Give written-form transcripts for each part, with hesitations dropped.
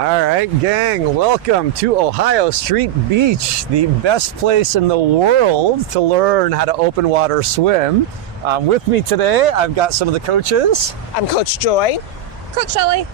All right, gang, welcome to Ohio Street Beach, the best place in the world to learn how to open water swim. With me today, I've got some of the coaches. I'm Coach Joy. Coach Ellie.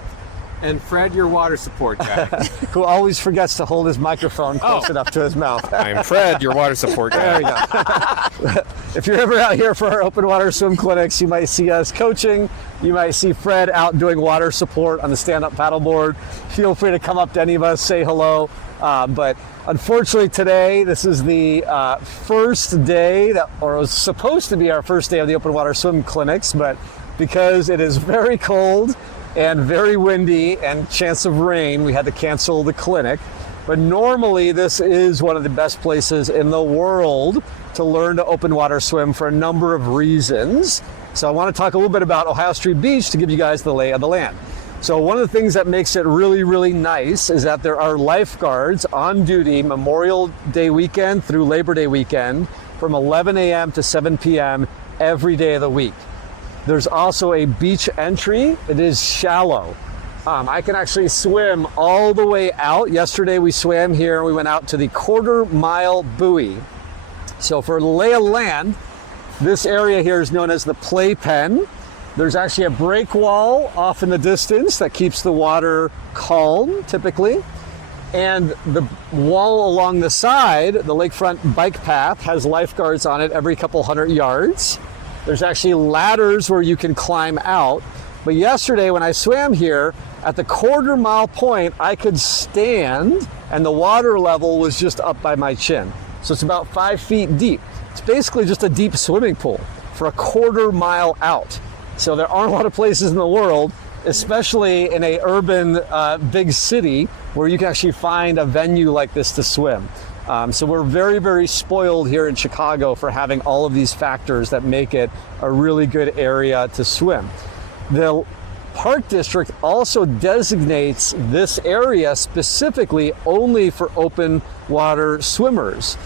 And Fred, your water support guy. Who always forgets to hold his microphone close enough to his mouth. I'm Fred, your water support guy. There we go. If you're ever out here for our open water swim clinics, you might see us coaching. You might see Fred out doing water support on the stand-up paddleboard. Feel free to come up to any of us, say hello. But unfortunately today, this is the first day or it was supposed to be our first day of the open water swim clinics, but because it is very cold and very windy and chance of rain, we had to cancel the clinic. But normally this is one of the best places in the world to learn to open water swim for a number of reasons. So I want to talk a little bit about Ohio Street Beach to give you guys the lay of the land. So one of the things that makes it really, really nice is that there are lifeguards on duty Memorial Day weekend through Labor Day weekend from 11 a.m. to 7 p.m. every day of the week. There's also a beach entry. It is shallow. I can actually swim all the way out. Yesterday we swam here and we went out to the quarter-mile buoy. So for the lay of land, this area here is known as the playpen. There's actually a break wall off in the distance that keeps the water calm, typically. And the wall along the side, the lakefront bike path, has lifeguards on it every couple hundred yards. There's actually ladders where you can climb out. But yesterday when I swam here, at the quarter-mile point, I could stand and the water level was just up by my chin. So it's about 5 feet deep. It's basically just a deep swimming pool for a quarter-mile out. So there aren't a lot of places in the world, especially in a urban big city, where you can actually find a venue like this to swim. So we're very, very spoiled here in Chicago for having all of these factors that make it a really good area to swim. The Park District also designates this area specifically only for open water swimmers.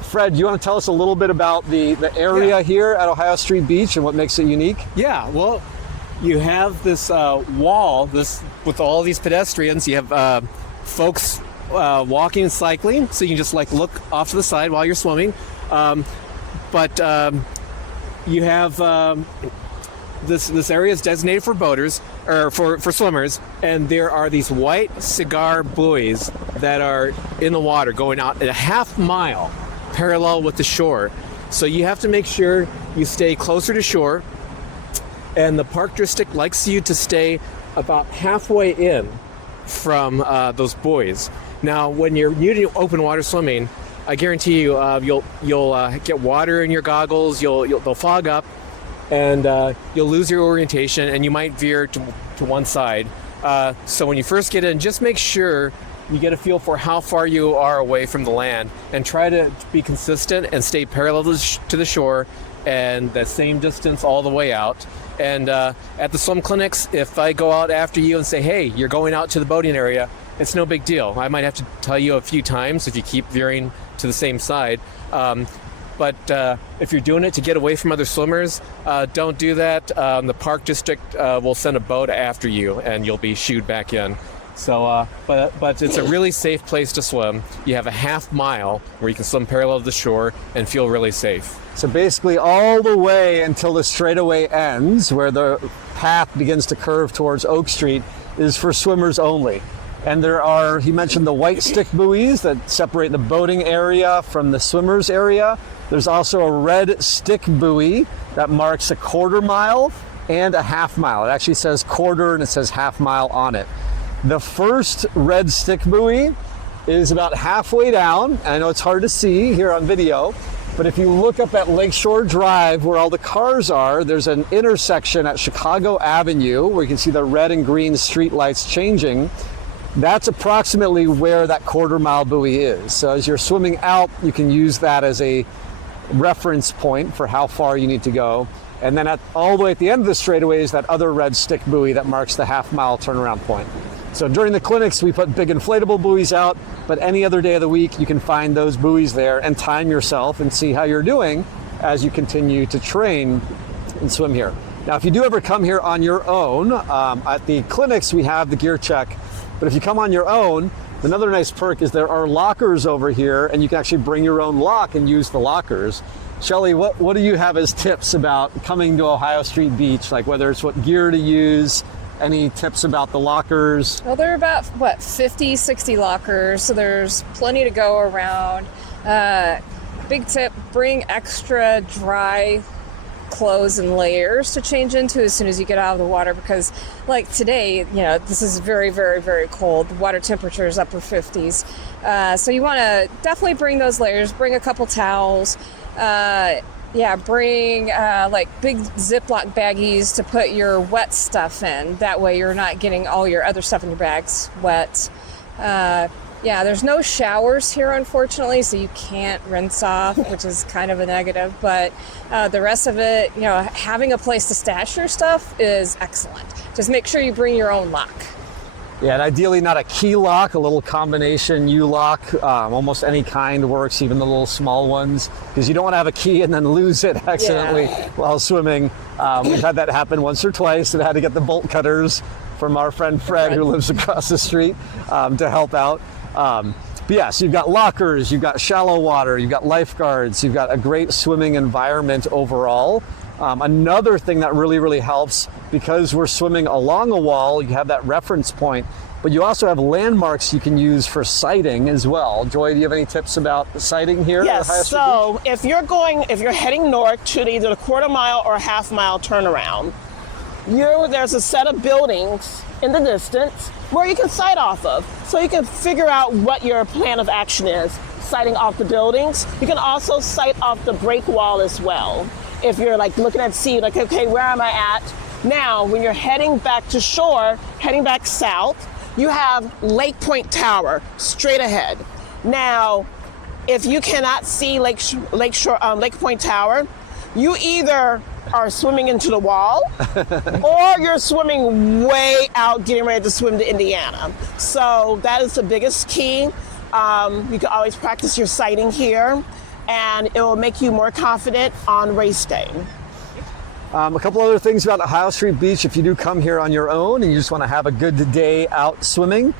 Fred, do you want to tell us a little bit about the area here at Ohio Street Beach and what makes it unique? Yeah, well, you have this wall, with all these pedestrians. You have folks walking and cycling, so you can just look off to the side while you're swimming. But you have this area is designated for boaters or for swimmers, and there are these white cigar buoys that are in the water going out at a half mile parallel with the shore. So you have to make sure you stay closer to shore, and the Park District likes you to stay about halfway in from those buoys. Now, when you're new to open water swimming, I guarantee you, you'll get water in your goggles. They'll fog up, and you'll lose your orientation, and you might veer to one side. So when you first get in, just make sure you get a feel for how far you are away from the land, and try to be consistent and stay parallel to the shore, and that same distance all the way out. And at the swim clinics, if I go out after you and say, hey, you're going out to the boating area, it's no big deal. I might have to tell you a few times if you keep veering to the same side. But if you're doing it to get away from other swimmers, don't do that. The Park District will send a boat after you, and you'll be shooed back in. So, but it's a really safe place to swim. You have a half mile where you can swim parallel to the shore and feel really safe. So basically all the way until the straightaway ends, where the path begins to curve towards Oak Street, is for swimmers only. And there are, he mentioned the white stick buoys that separate the boating area from the swimmers area. There's also a red stick buoy that marks a quarter mile and a half mile. It actually says quarter and it says half mile on it. The first red stick buoy is about halfway down. And I know it's hard to see here on video, but if you look up at Lakeshore Drive where all the cars are, there's an intersection at Chicago Avenue where you can see the red and green street lights changing. That's approximately where that quarter-mile buoy is. So as you're swimming out, you can use that as a reference point for how far you need to go. And then all the way at the end of the straightaway is that other red stick buoy that marks the half-mile turnaround point. So during the clinics, we put big inflatable buoys out, but any other day of the week, you can find those buoys there and time yourself and see how you're doing as you continue to train and swim here. Now, if you do ever come here on your own, at the clinics, we have the gear check But if you come on your own, another nice perk is there are lockers over here, and you can actually bring your own lock and use the lockers. Shelly, what do you have as tips about coming to Ohio Street Beach? Like whether it's what gear to use, any tips about the lockers? Well, there are about, 50, 60 lockers, so there's plenty to go around. Big tip, bring extra dry clothes and layers to change into as soon as you get out of the water, because like today, this is very, very, very cold. The water temperature is upper 50s. So you want to definitely bring those layers, bring a couple towels. Bring like big Ziploc baggies to put your wet stuff in. That way you're not getting all your other stuff in your bags wet. There's no showers here, unfortunately, so you can't rinse off, which is kind of a negative. But the rest of it, having a place to stash your stuff is excellent. Just make sure you bring your own lock. Yeah, and ideally not a key lock, a little combination U-lock, almost any kind works, even the little small ones, because you don't want to have a key and then lose it accidentally while swimming. We've had that happen once or twice, and had to get the bolt cutters from our friend Fred, who lives across the street, to help out. So you've got lockers, you've got shallow water, you've got lifeguards, you've got a great swimming environment overall. Another thing that really, really helps, because we're swimming along a wall, you have that reference point, but you also have landmarks you can use for sighting as well. Joy, do you have any tips about sighting here? Yes, so if you're heading north to either a quarter mile or a half mile turnaround, there's a set of buildings in the distance where you can sight off of. So you can figure out what your plan of action is, sighting off the buildings. You can also sight off the break wall as well. If you're like looking at sea, like, okay, where am I at? Now, when you're heading back to shore, heading back south, you have Lake Point Tower straight ahead. Now, if you cannot see Lake Point Tower, you either are swimming into the wall or you're swimming way out, getting ready to swim to Indiana. So that is the biggest key. You can always practice your sighting here, and it will make you more confident on race day. A couple other things about Ohio Street Beach. If you do come here on your own and you just want to have a good day out swimming,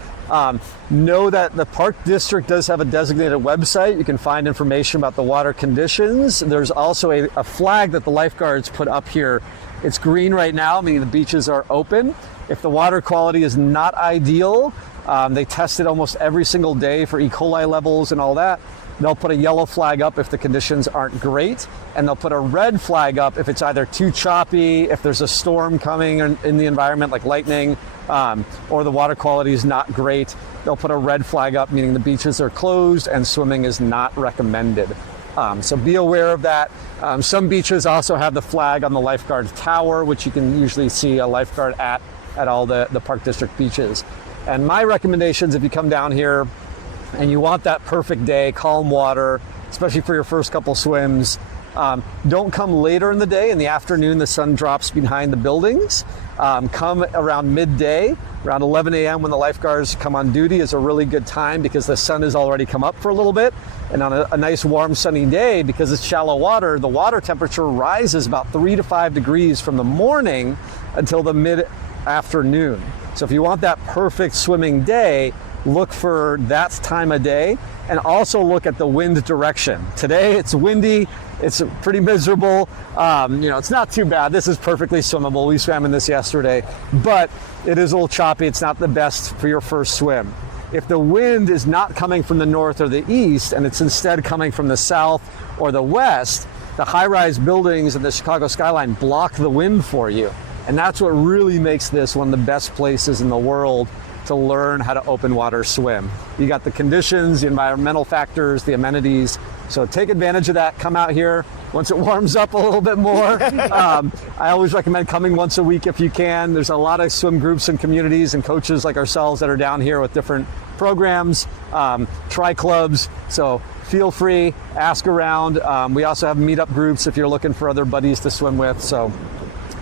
know that the Park District does have a designated website. You can find information about the water conditions. There's also a flag that the lifeguards put up here. It's green right now, meaning the beaches are open. If the water quality is not ideal, they test it almost every single day for E. coli levels and all that. They'll put a yellow flag up if the conditions aren't great, and they'll put a red flag up if it's either too choppy, if there's a storm coming in the environment like lightning, or the water quality is not great. They'll put a red flag up, meaning the beaches are closed and swimming is not recommended. So be aware of that. Some beaches also have the flag on the lifeguard tower, which you can usually see a lifeguard at all the Park District beaches. And my recommendations, if you come down here and you want that perfect day, calm water, especially for your first couple swims, don't come later in the day. In the afternoon, the sun drops behind the buildings. Come around midday, around 11 a.m. when the lifeguards come on duty is a really good time, because the sun has already come up for a little bit. And on a nice warm sunny day, because it's shallow water, the water temperature rises about 3 to 5 degrees from the morning until the mid-afternoon. So if you want that perfect swimming day, look for that time of day, and also look at the wind direction. Today it's windy, it's pretty miserable. It's not too bad. This is perfectly swimmable. We swam in this yesterday, but it is a little choppy. It's not the best for your first swim. If the wind is not coming from the north or the east, and it's instead coming from the south or the west, the high-rise buildings and the Chicago skyline block the wind for you. And that's what really makes this one of the best places in the world to learn how to open water swim. You got the conditions, the environmental factors, the amenities. So take advantage of that. Come out here once it warms up a little bit more. I always recommend coming once a week if you can. There's a lot of swim groups and communities and coaches like ourselves that are down here with different programs, tri clubs. So feel free, ask around. We also have meetup groups if you're looking for other buddies to swim with. So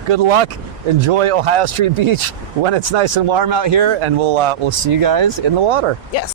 good luck. Enjoy Ohio Street Beach when it's nice and warm out here, and we'll see you guys in the water. Yes.